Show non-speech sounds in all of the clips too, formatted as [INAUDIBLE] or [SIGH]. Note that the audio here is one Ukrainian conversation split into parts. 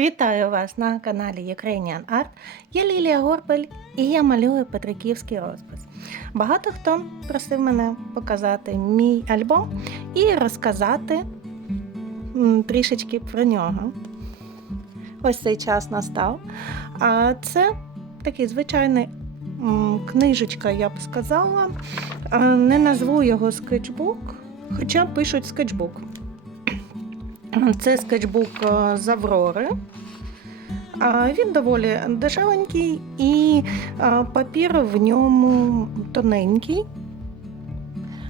Вітаю вас на каналі Ukrainian Art. Я Лілія Горбель і я малюю Петриківський розпис. Багато хто просив мене показати мій альбом і розказати трішечки про нього. Ось цей час настав. А це такий звичайний книжечка, я б сказала. Не назву його скетчбук, хоча пишуть скетчбук. Це скетчбук е, з Аврори. Він доволі дешевенький і е, папір в ньому тоненький.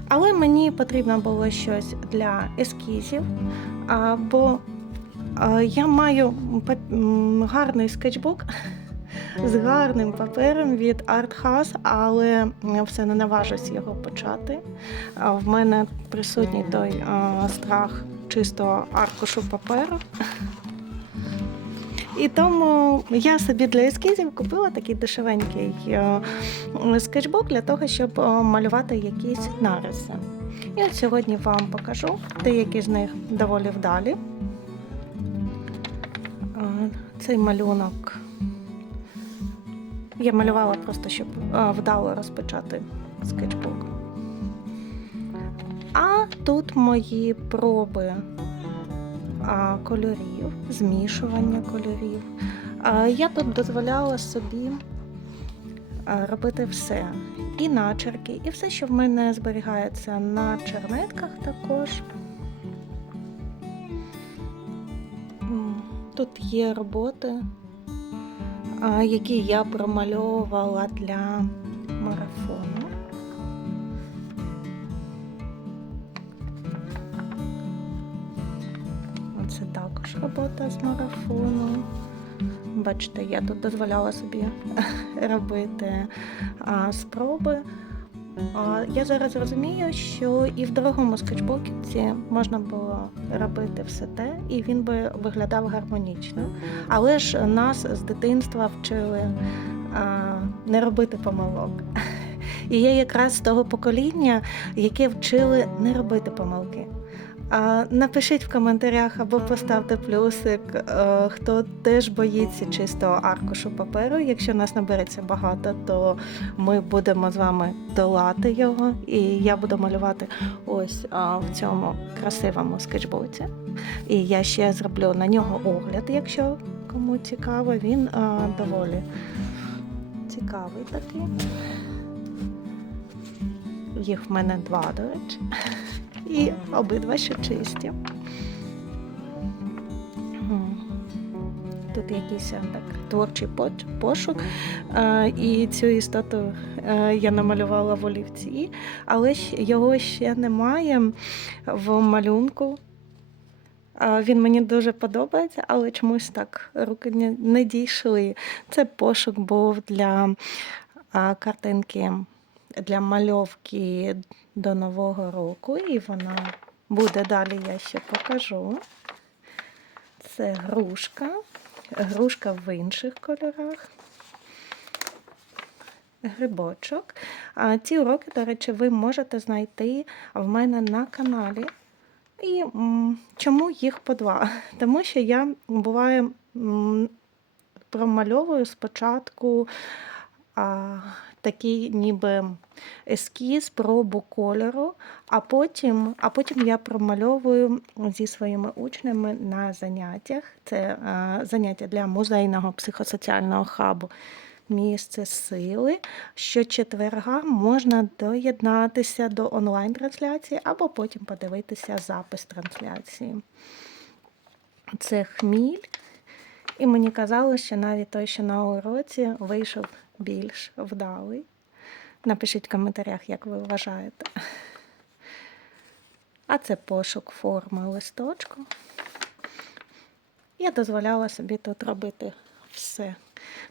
Але мені потрібно було щось для ескізів, бо е, я маю гарний скетчбук [LAUGHS] з гарним папером від Art House, але все не наважусь його почати. В мене присутній той е, страх чистого аркушу паперу. І тому я собі для ескізів купила такий дешевенький е, скетчбук для того, щоб е, малювати якісь нариси. І от сьогодні вам покажу деякі з них доволі вдалі. Е, Цей малюнок я малювала просто, щоб вдало розпочати скетчбук. А тут мої проби кольорів, змішування кольорів. Я тут дозволяла собі робити все. І начерки, і все, що в мене зберігається на чернетках також. Тут є роботи, які я промальовувала для робота з марафону. Бачите, я тут дозволяла собі [LAUGHS] робити а, спроби. А, я зараз розумію, що і в дорогому скетчбуці можна було робити все те, і він би виглядав гармонічно. Але ж нас з дитинства вчили а, не робити помилок. [LAUGHS] І я якраз з того покоління, яке вчили не робити помилки. Напишіть в коментарях або поставте плюсик, е, хто теж боїться чистого аркушу паперу. Якщо нас набереться багато, то ми будемо з вами долати його, і я буду малювати ось в цьому красивому скетчбуці. І я ще зроблю на нього огляд, якщо кому цікаво. Він доволі цікавий такий. Їх в мене два, до речі. І обидва ще чисті. Тут якийсь е, так творчий пошук. Е, І цю істоту е, я намалювала в олівці, але його ще немає в малюнку. Він мені дуже подобається, але чомусь так руки не, дійшли. Це пошук був для картинки для мальовки до Нового року, і вона буде далі, я ще покажу. Це грушка, грушка в інших кольорах. Грибочок. А ці уроки, до речі, ви можете знайти в мене на каналі. І чому їх по два? [LAUGHS] Тому що я буває промальовую спочатку а, такий ніби ескіз, пробу кольору, а потім, а потім я промальовую зі своїми учнями на заняттях. Це а, заняття для музейного психосоціального хабу. Місце сили. Щочетверга можна доєднатися до онлайн-трансляції або потім подивитися запис трансляції. Це хміль. І мені казали, що навіть той, що на уроці вийшов більш вдалий. Напишіть в коментарях, як ви вважаєте. А це пошук форми листочку. Я дозволяла собі тут робити все.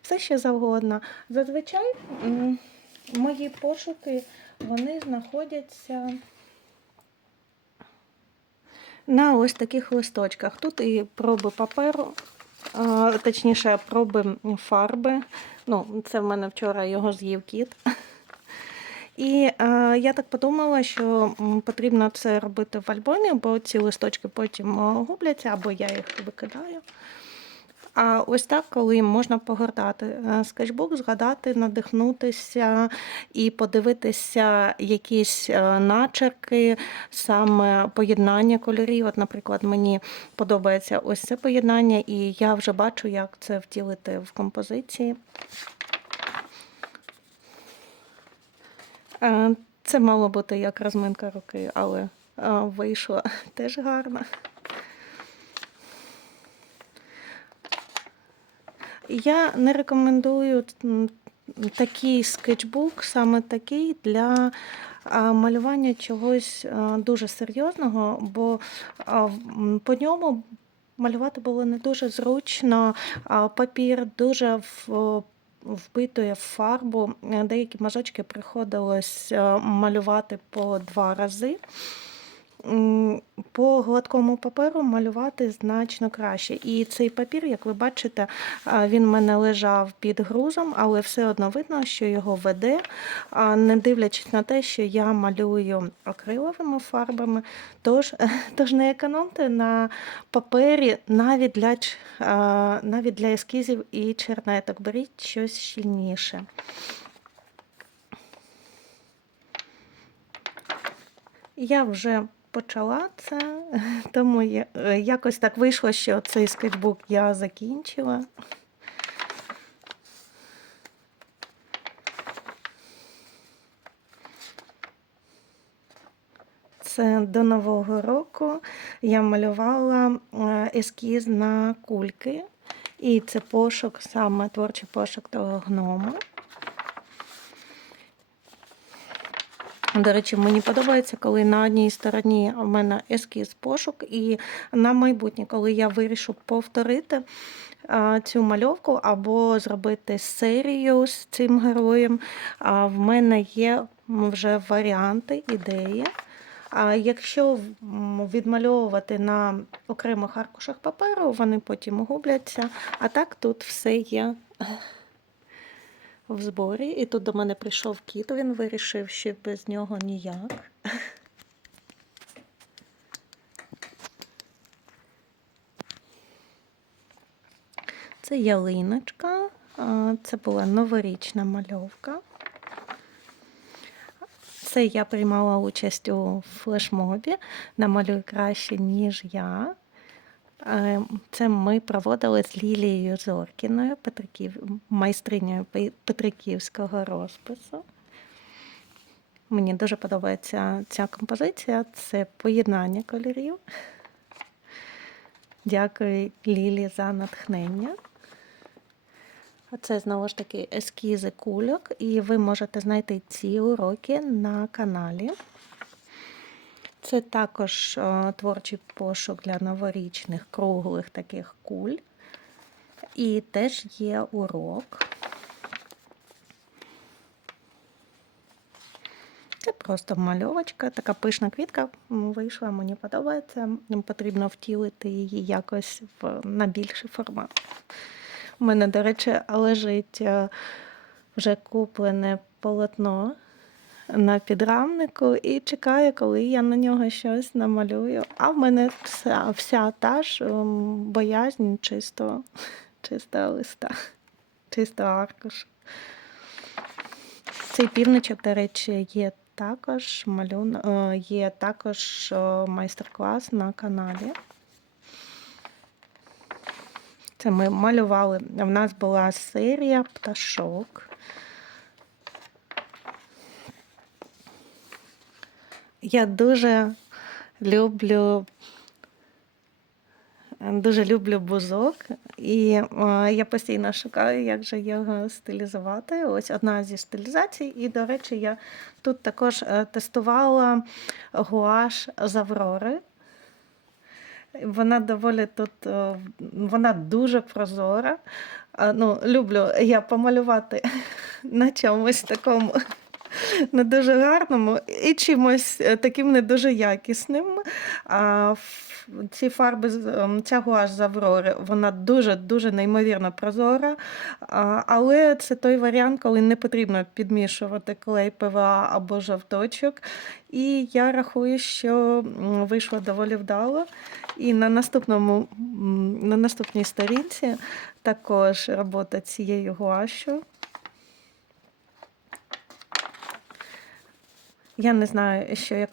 Все ще завгодно. Зазвичай мої пошуки вони знаходяться на ось таких листочках. Тут і проби паперу, точніше, проби фарби. Ну, це в мене вчора його з'їв кіт. І е, я так подумала, що потрібно це робити в альбомі, бо ці листочки потім е, губляться, або я їх викидаю. А ось так, коли можна погортати е, скетчбук, згадати, надихнутися і подивитися якісь е, начерки, саме поєднання кольорів. От, наприклад, мені подобається ось це поєднання, і я вже бачу, як це втілити в композиції. Е, Це мало бути як розминка руки, але вийшло [LAUGHS] теж гарно. Я не рекомендую такий скетчбук, саме такий для малювання чогось дуже серйозного, бо по ньому малювати було не дуже зручно, папір дуже в- впитує в фарбу. Деякі мазочки приходилось малювати по два рази. По гладкому паперу малювати значно краще. І цей папір, як ви бачите, він в мене лежав під грузом, але все одно видно, що його веде, не дивлячись на те, що я малюю акриловими фарбами. Тож, [LAUGHS] тож не економте на папері навіть для, навіть для ескізів і чернеток. Беріть щось щільніше. Я вже почала це, [LAUGHS] тому я- е, якось так вийшло, що цей скетчбук я закінчила. Це до Нового року я малювала е, ескіз на кульки, і це пошук, саме творчий пошук того гнома. До речі, мені подобається, коли на одній стороні у мене ескіз пошук, і на майбутнє, коли я вирішу повторити цю мальовку або зробити серію з цим героєм, в мене є вже варіанти, ідеї. А якщо відмальовувати на окремих аркушах паперу, вони потім губляться. А так тут все є в зборі. І тут до мене прийшов кіт, він вирішив, що без нього ніяк. Це ялиночка, це була новорічна мальовка. Це я приймала участь у флешмобі «Намалюй краще, ніж я. Це ми проводили з Лілією Зоркіною, Петриків, майстринею Петриківського розпису. Мені дуже подобається ця композиція, це поєднання кольорів. Дякую Лілі за натхнення. А Це знову ж таки ескізи кульок, і ви можете знайти ці уроки на каналі. Це також е, творчий пошук для новорічних круглих таких куль. І теж є урок. Це просто мальовочка, така пишна квітка вийшла, мені подобається. Потрібно втілити її якось в, на більший формат. У мене, до речі, лежить е, вже куплене полотно на підрамнику і чекаю, коли я на нього щось намалюю. А в мене вся, вся та ж ем, боязнь чисто, чистого листа, чистого аркушу. Цей півничок, до речі, є також малюн... е, є також е, майстер-клас на каналі. Це ми малювали. В нас була серія пташок. Я дуже люблю. Дуже люблю бузок, і е, я постійно шукаю, як же його стилізувати. Ось одна зі стилізацій. І, до речі, я тут також е, тестувала гуаш з Аврори. Вона доволі тут, е, вона дуже прозора. Ну, люблю я помалювати [LAUGHS] на чомусь такому [LAUGHS] не дуже гарному і чимось е, таким не дуже якісним. А, ці фарби, ем, ця гуаш з Аврори, вона дуже-дуже неймовірно прозора. Але це той варіант, коли не потрібно підмішувати клей ПВА або жовточок. І я рахую, що вийшло доволі вдало. І на наступному, на наступній сторінці також робота цією гуашю. Я не знаю, що я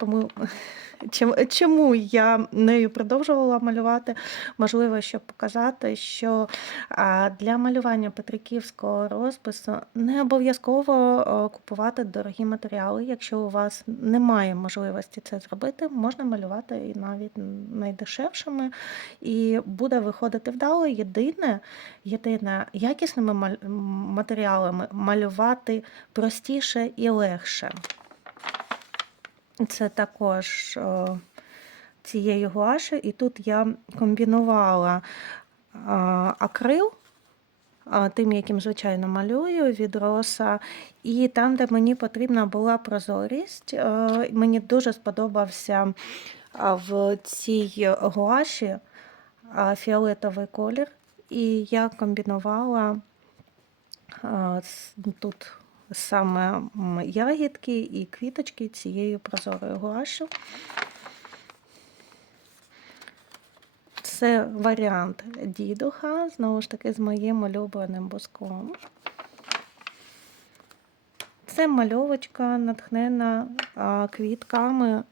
чому я нею продовжувала малювати? Можливо, щоб показати, що для малювання петриківського розпису не обов'язково купувати дорогі матеріали. Якщо у вас немає можливості це зробити, можна малювати і навіть найдешевшими, і буде виходити вдало. Єдине, єдине якісними матеріалами малювати простіше і легше. Це також о, цієї гуаші, і тут я комбінувала акрил, тим, яким звичайно малюю від роса, і там, де мені потрібна була прозорість, е, мені дуже сподобався в цій гуаші фіолетовий колір, і я комбінувала тут саме ягідки і квіточки цією прозорою гуашю. Це варіант дідуха, знову ж таки, з моїм улюбленим буском. Це мальовочка, натхнена квітками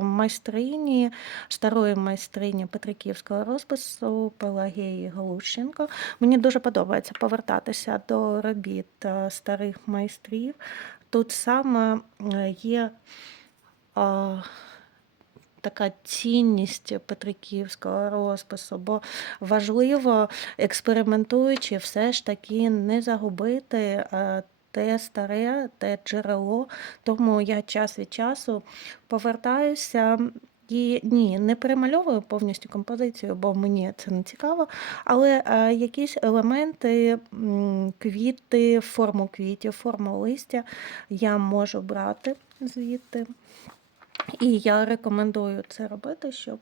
майстрині, старої майстрині Петриківського розпису Пелагеї Глущенко. Мені дуже подобається повертатися до робіт старих майстрів. Тут саме е, є така цінність Петриківського розпису, бо важливо, експериментуючи, все ж таки не загубити е, те старе, те джерело. Тому я час від часу повертаюся. І ні, не перемальовую повністю композицію, бо мені це не цікаво. Але е, якісь елементи, квіти, форму квітів, форму листя я можу брати звідти. І я рекомендую це робити, щоб,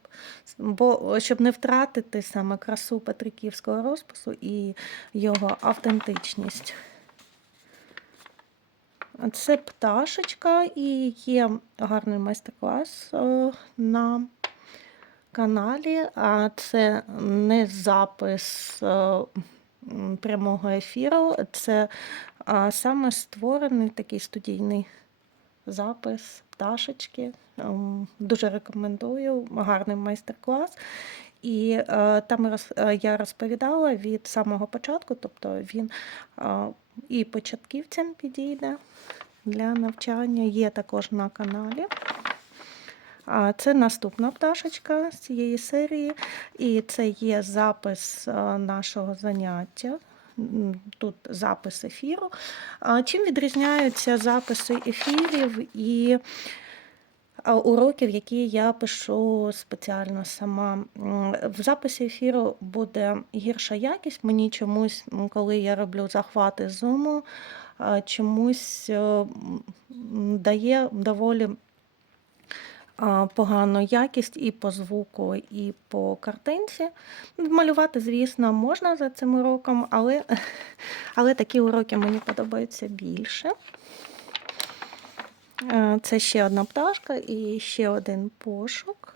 бо, щоб не втратити саме красу Петриківського розпису і його автентичність. Це пташечка і є гарний майстер-клас е, на каналі, а це не запис е, прямого ефіру, це саме створений такий студійний запис пташечки. Ем, Дуже рекомендую, гарний майстер-клас. І е, там е, я розповідала від самого початку, тобто він е, і початківцям підійде для навчання, є також на каналі. А це наступна пташечка з цієї серії, і це є запис е, нашого заняття. Тут запис ефіру. Чим відрізняються записи ефірів і уроків, які я пишу спеціально сама? В записі ефіру буде гірша якість. Мені чомусь, коли я роблю захвати зуму, чомусь е, дає доволі погану якість і по звуку, і по картинці. Малювати, звісно, можна за цим уроком, але, [LAUGHS] але такі уроки мені подобаються більше. Е, Це ще одна пташка і ще один пошук.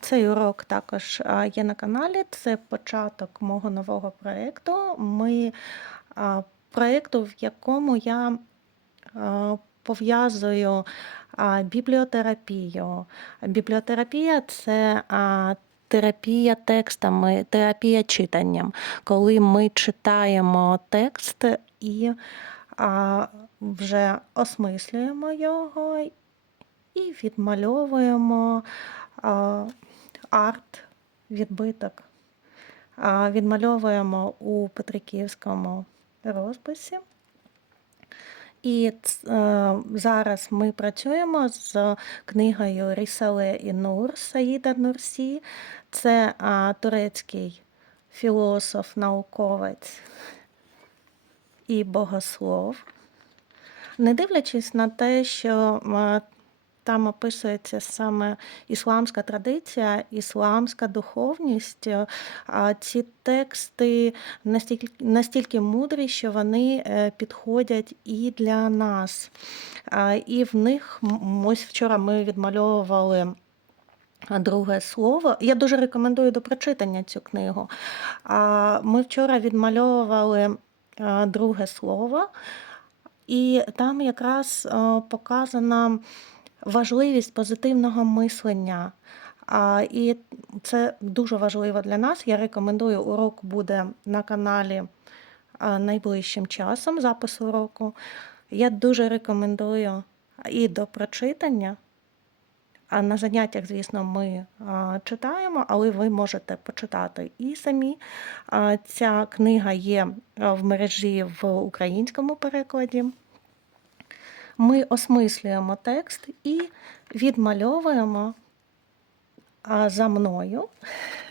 Цей урок також є на каналі. Це початок мого нового проєкту. Ми проєкту, в якому я пов'язую бібліотерапію. Бібліотерапія це терапія текстами, терапія читанням, коли ми читаємо текст і а, вже осмислюємо його і відмальовуємо а, арт, відбиток. А, Відмальовуємо у Петриківському розписі. І е, зараз ми працюємо з книгою Ріселе і Нур Саїда Нурсі. Це а, турецький філософ, науковець. І богослов. Не дивлячись на те, що там описується саме ісламська традиція, ісламська духовність, е, ці тексти настільки, настільки мудрі, що вони е, підходять і для нас. І в них ось вчора ми відмальовували. Друге слово. Я дуже рекомендую до прочитання цю книгу. Ми вчора відмальовували друге слово, і там якраз показана важливість позитивного мислення. І це дуже важливо для нас. Я рекомендую, урок буде на каналі найближчим часом, запис уроку. Я дуже рекомендую і до прочитання. На заняттях, звісно, ми читаємо, але ви можете почитати і самі. Ця книга є в мережі в українському перекладі. Ми осмислюємо текст і відмальовуємо а, за мною.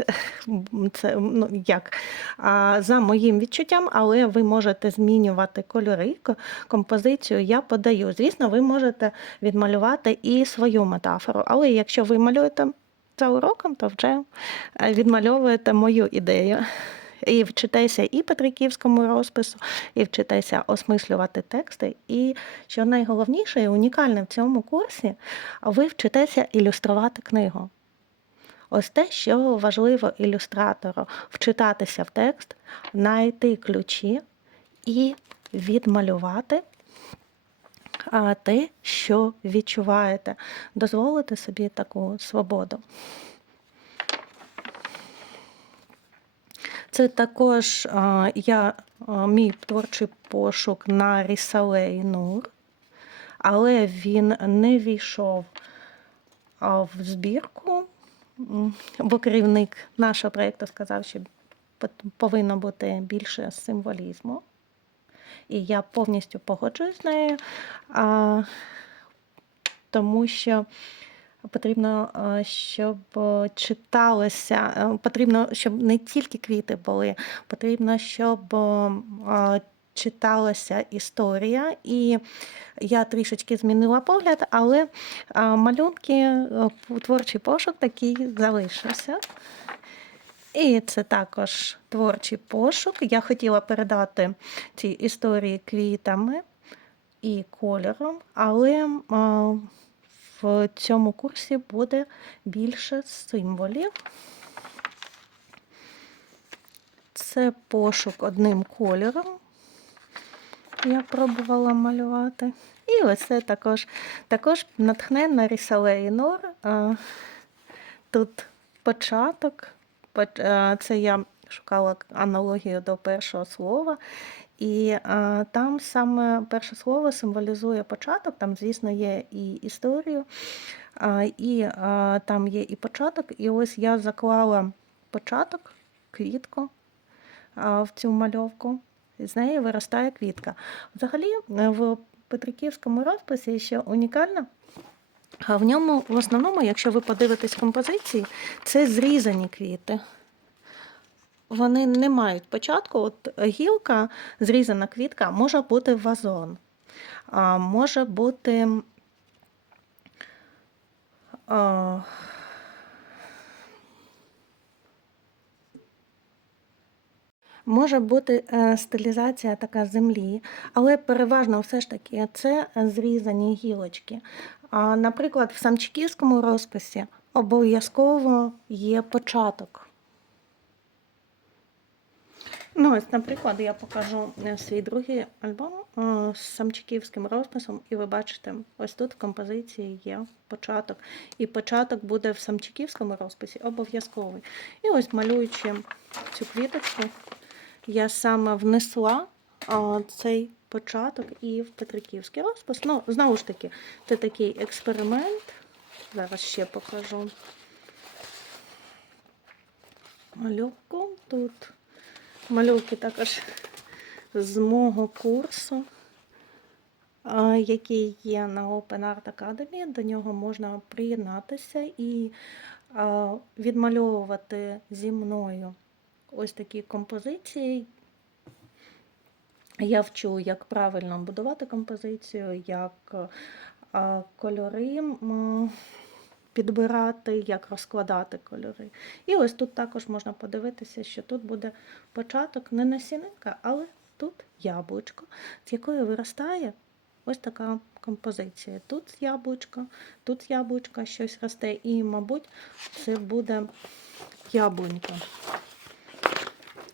[LAUGHS] Це ну, як а, за моїм відчуттям, але ви можете змінювати кольори, композицію я подаю. Звісно, ви можете відмалювати і свою метафору, але якщо ви малюєте за уроком, то вже е, відмальовуєте мою ідею. І вчитеся і Петриківському розпису, і вчитеся осмислювати тексти. І що найголовніше і унікальне в цьому курсі, ви вчитеся ілюструвати книгу. Ось те, що важливо ілюстратору вчитатися в текст, знайти ключі і відмалювати те, що відчуваєте, дозволити собі таку свободу. Це також я, мій творчий пошук на Рісалей Нур, але він не війшов в збірку, бо керівник нашого проєкту сказав, що повинно бути більше символізму. І я повністю погоджуюсь з нею, тому що потрібно, щоб е, читалося, е, потрібно, щоб не тільки квіти були, потрібно, щоб е, читалася історія. І я трішечки змінила погляд, але малюнки, е, творчий пошук такий залишився. І це також творчий пошук. Я хотіла передати ці історії квітами і кольором, але в цьому курсі буде більше символів. Це пошук одним кольором. Я пробувала малювати. І ось це також, також натхненна Рісалеї Нор. Тут початок. Це я шукала аналогію до першого слова. І е, там саме перше слово символізує початок. Там, звісно, є і історію, е, і е, там є і початок. І ось я заклала початок, квітку е, в цю мальовку. З неї виростає квітка. Взагалі, е, в Петриківському розписі ще унікально. А в ньому, в основному, якщо ви подивитесь композиції, це зрізані квіти. Вони не мають початку. От гілка, зрізана квітка, може бути вазон, може бути. Може бути е, стилізація така землі, але переважно все ж таки це зрізані гілочки. Наприклад, в самчиківському розписі обов'язково є початок. Ну, ось, наприклад, я покажу е, свій другий альбом е, з самчиківським розписом, і ви бачите, ось тут в композиції є початок. І початок буде в самчиківському розписі обов'язковий. І ось малюючи цю квіточку, я саме внесла а, цей початок і в Петриківський розпис. Ну, знову ж таки, це такий експеримент. Зараз ще покажу мальовку. Тут мальовки також з мого курсу, який є на Open Art Academy. До нього можна приєднатися і відмальовувати зі мною ось такі композиції. Я вчу, як правильно будувати композицію, як е, кольори підбирати, як розкладати кольори. І ось тут також можна подивитися, що тут буде початок не насінинка, але тут яблучко, з якої виростає ось така композиція. Тут яблучко, тут яблучко, щось росте, і, мабуть, це буде яблунька.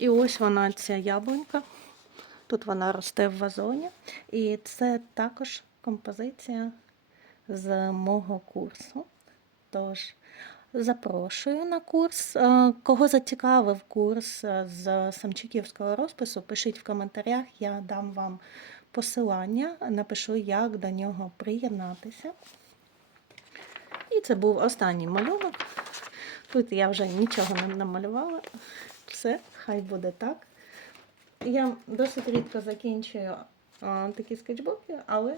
І ось вона, ця яблунька. Тут вона росте в вазоні. І це також композиція з мого курсу. Тож запрошую на курс. Е, Кого зацікавив курс е, з самчиківського розпису, пишіть в коментарях, я дам вам посилання, напишу, як до нього приєднатися. І це був останній малюнок. Тут я вже нічого не намалювала. Все, хай буде так. Я досить рідко закінчую а, такі скетчбуки, але,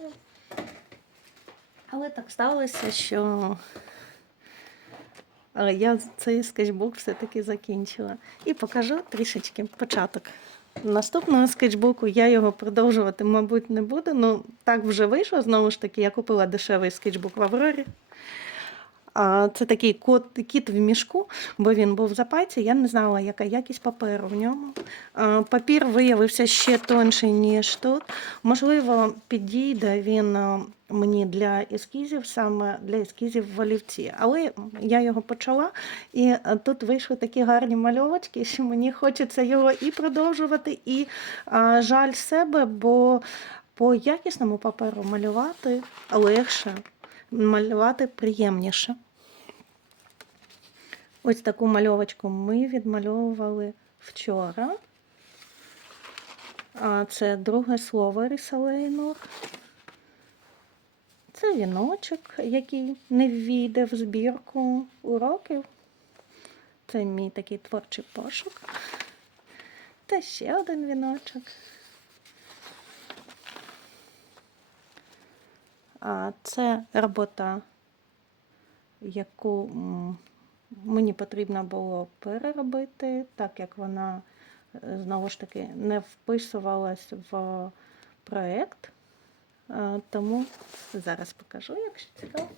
але так сталося, що але я цей скетчбук все-таки закінчила. І покажу трішечки початок. Наступного скетчбуку я його продовжувати, мабуть, не буду. Ну, так вже вийшло. Знову ж таки, я купила дешевий скетчбук в Аврорі. А, Це такий кот, кіт в мішку, бо він був в запайці. Я не знала, яка якість паперу в ньому. Папір виявився ще тонший, ніж тут. Можливо, підійде він мені для ескізів, саме для ескізів в олівці. Але я його почала, і тут вийшли такі гарні мальовочки, що мені хочеться його і продовжувати, і жаль себе, бо по якісному паперу малювати легше малювати приємніше. Ось таку мальовочку ми відмальовували вчора. А Це друге слово рісалейнур. Це віночок, який не ввійде в збірку уроків. Це мій такий творчий пошук. Та ще один віночок. Це робота, яку мені потрібно було переробити, так як вона е, знову ж таки не вписувалась в проєкт. Тому зараз покажу, якщо цікаво.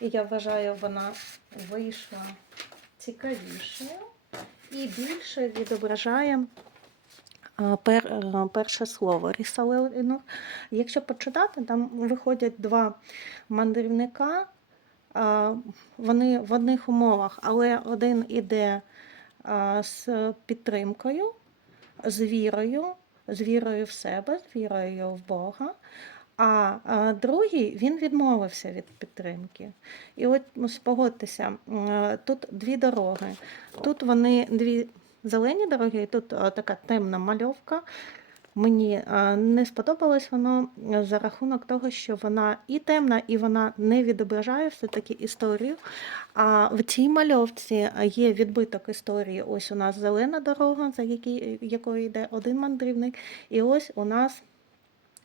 І я вважаю, вона вийшла цікавішою і більше відображає пер, перше слово рісалину. Якщо почитати, там виходять два мандрівника, вони в одних умовах, але один іде з підтримкою, з вірою, з вірою в себе, з вірою в Бога. А другий він відмовився від підтримки. І от ну, спогодьтеся, тут дві дороги. Тут вони дві зелені дороги, тут така темна мальовка. Мені не сподобалось воно за рахунок того, що вона і темна, і вона не відображає все-таки історію. А в цій мальовці є відбиток історії. Ось у нас зелена дорога, за якою йде один мандрівник, і ось у нас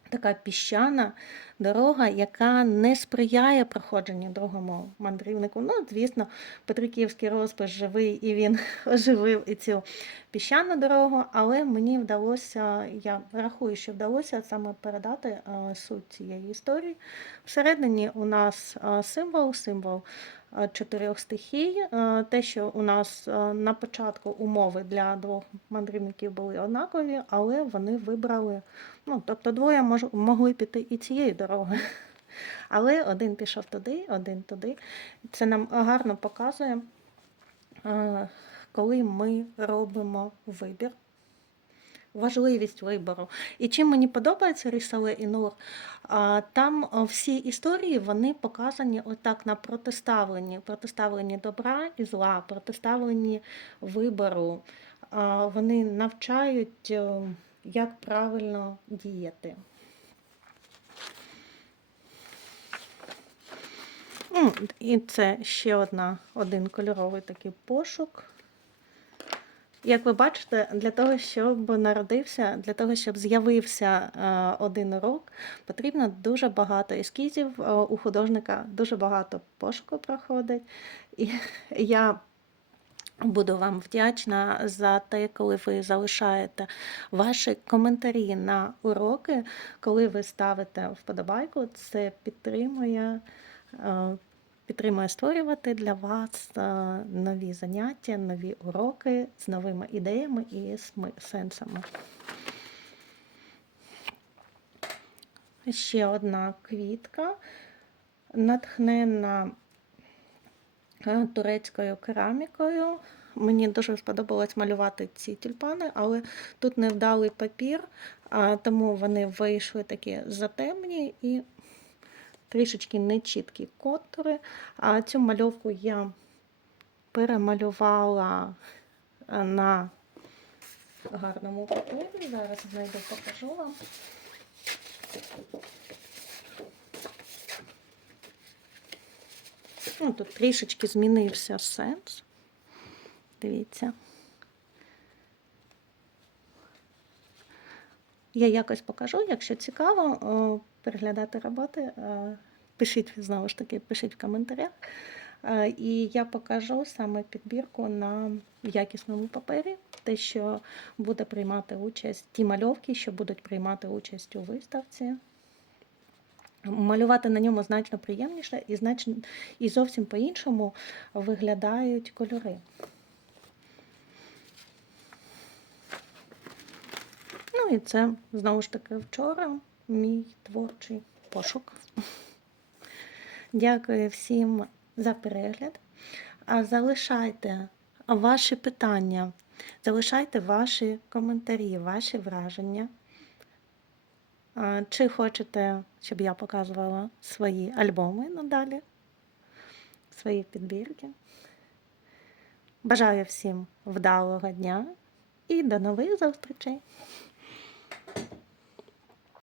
така піщана дорога, яка не сприяє проходженню другому мандрівнику. Ну, звісно, Петриківський розпис живий і він [LAUGHS] оживив і цю піщану дорогу, але мені вдалося, я рахую, що вдалося саме передати е, суть цієї історії. Всередині у нас е, символ, символ чотирьох стихій. Те, що у нас на початку умови для двох мандрівників були однакові, але вони вибрали, ну, тобто двоє мож, могли піти і цією дорогою. [LAUGHS] Але один пішов туди, один туди. Це нам гарно показує, коли ми робимо вибір важливість вибору. І чим мені подобається Рісале і Нур, там всі історії вони показані отак на протиставленні, протиставленні добра і зла, протиставленні вибору. Вони навчають, е, як правильно діяти. І це ще одна, один кольоровий такий пошук. Як ви бачите, для того, щоб народився, для того, щоб з'явився е, один урок, потрібно дуже багато ескізів е, у художника, дуже багато пошуку проходить. І [LAUGHS] я Буду вам вдячна за те, коли ви залишаєте ваші коментарі на уроки, коли ви ставите вподобайку, це підтримує, е, підтримує створювати для вас е, нові заняття, нові уроки з новими ідеями і сенсами. Ще одна квітка, натхнена е, турецькою керамікою. Мені дуже сподобалось малювати ці тюльпани, але тут невдалий папір, тому вони вийшли такі затемні і трішечки нечіткі контури. А цю мальовку я перемалювала е, на гарному папері. Зараз знайду, покажу вам. Ну, тут трішечки змінився сенс. Дивіться. Я якось покажу, якщо цікаво переглядати роботи, е, пишіть знову ж таки, пишіть в коментарях. Е, І я покажу саме підбірку на якісному папері, те, що буде приймати участь, ті мальовки, що будуть приймати участь у виставці. Малювати на ньому значно приємніше і, значно, і зовсім по-іншому виглядають кольори. Ну і це знову ж таки вчора мій творчий пошук. Дякую всім за перегляд. А залишайте ваші питання, залишайте ваші коментарі, ваші враження. Чи хочете, щоб я показувала свої альбоми надалі, свої підбірки? Бажаю всім вдалого дня і до нових зустрічей!